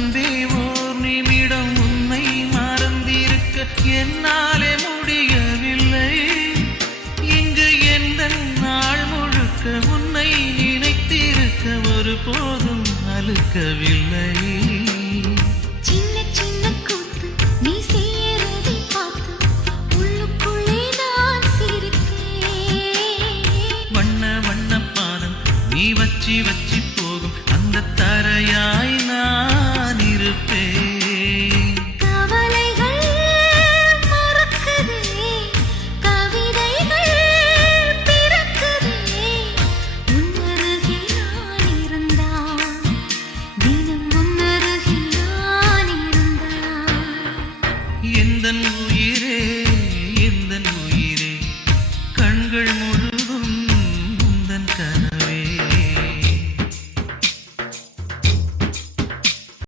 அன்பே ஓர் நிமிடம் உன்னை மறந்திருக்க என்னாலே முடியவில்லை. இங்கு எந்த நாள் முழுக்க உன்னை நினைத்திருக்க ஒரு போதும் அழுக்கவில்லை.